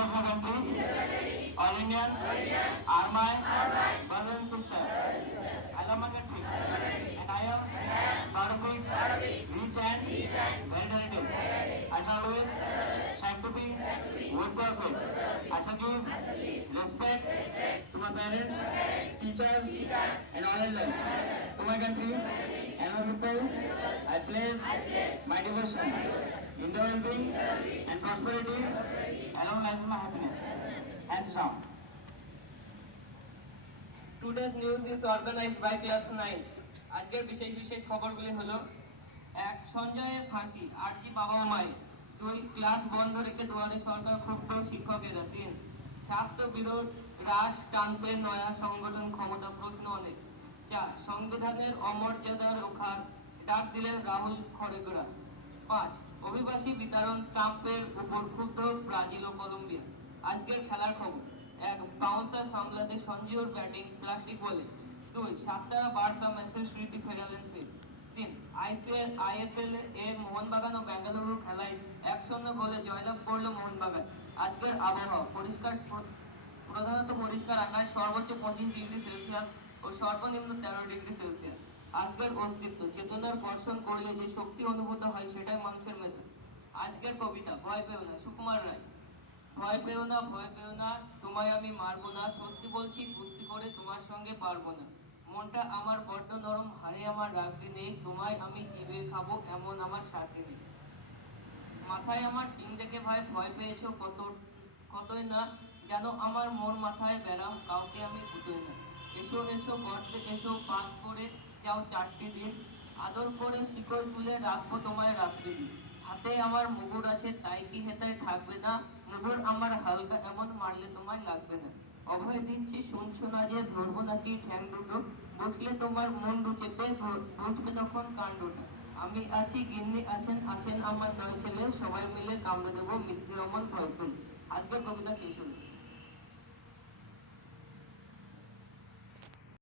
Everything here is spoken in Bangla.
My country. All Indians are my brothers and sisters. I love. And I am it, rich and very talented. I always strive to be it. I give respect to my parents, teachers, and all elders. To my country and my people, I place my devotion in the well-being and prosperity along as my happiness. And sound. Today's news is organized by class 9. আজকের বিশেষ বিশেষ খবরগুলি হলো, এক সঞ্জয়ের ফাঁসি কি বাবা মায়ের। দুই, ক্লাস বন্ধ রেখে দুয়ারে সরকার ক্ষুব্ধ শিক্ষকেরা তিন স্বাস্থ্য বিরোধ হ্রাস টানতে নয়া সংগঠন ক্ষমতা প্রশ্ন অনেক। চার, সংবিধানের অমর্যাদা রক্ষার। ডাক দিলেন রাহুল খড়েগড়া পাঁচ অভিবাসী বিতরণ ট্রাম্পের উপর ক্ষুব্ধ ব্রাজিল ও কলম্বিয়া। আজকের খেলার খবর, এক বাউন্সার সামলাতে সঞ্জীবর ব্যাটিং প্লাস্টিক বলে। দুই সাতটারা বার্সা ম্যাচের স্মৃতি ফেরালেন ফির তিন, আইপিএল, আইএফএল এ মোহনবাগান ও বেঙ্গালুরু খেলায় এক শূন্য গোলে জয়লাভ করল মোহনবাগান। আজকের আবহাওয়া, পরিষ্কার প্রধানত পরিষ্কার আকাশ, সর্বোচ্চ পঁচিশ ডিগ্রি সেলসিয়াস ও সর্বনিম্ন তেরো ডিগ্রি সেলসিয়াস। আজকের অস্তিত্ব চেতনার কর্ষণ করলে যে শক্তি অনুভূত হয় সেটাই মানুষের মেধা আজকের কবিতা, ভয় পেও না, সুকুমার রায়। ভয় পেও না, ভয় পেও না, তোমায় আমি মারবো না, সত্যি বলছি, কুস্তি করে তোমার সঙ্গে পারব না। মনটা আমার বড্ড নরম হারে আমার রাখতে নেই, তোমায় আমি চিবে খাব এমন আমার সাথে নেই। মাথায় আমার সিং দেখে ভাই, ভয় পেয়েছ কত কতই না, যেন আমার মন মাথায় বেড়াম কাউকে আমি কুতোই না। এসো এসো, গর্তে এসো পাস করে যাও চারটি দিন। আদর করে শিকড় তুলে রাখব তোমায় রাত্রি হাতে আমার মুগুর আছে, তাই কি হেতায় থাকবে না? মুগুর আমার হালকা এমন মারলে তোমায় লাগবে না। অভয় দিচ্ছি, শুনছো না যে ধরবো নাকি ঠ্যাং দুটো? বসলে তোমার মন ধর- বসবে তখন কাণ্ডটা। আমি আছি, গিন্নি আছেন আছেন আমার নয় ছেলে। সবাই মিলে কামড়ে দেবো মিথ্যে অমন ভয় আজকে কবিতা শেষ হলো।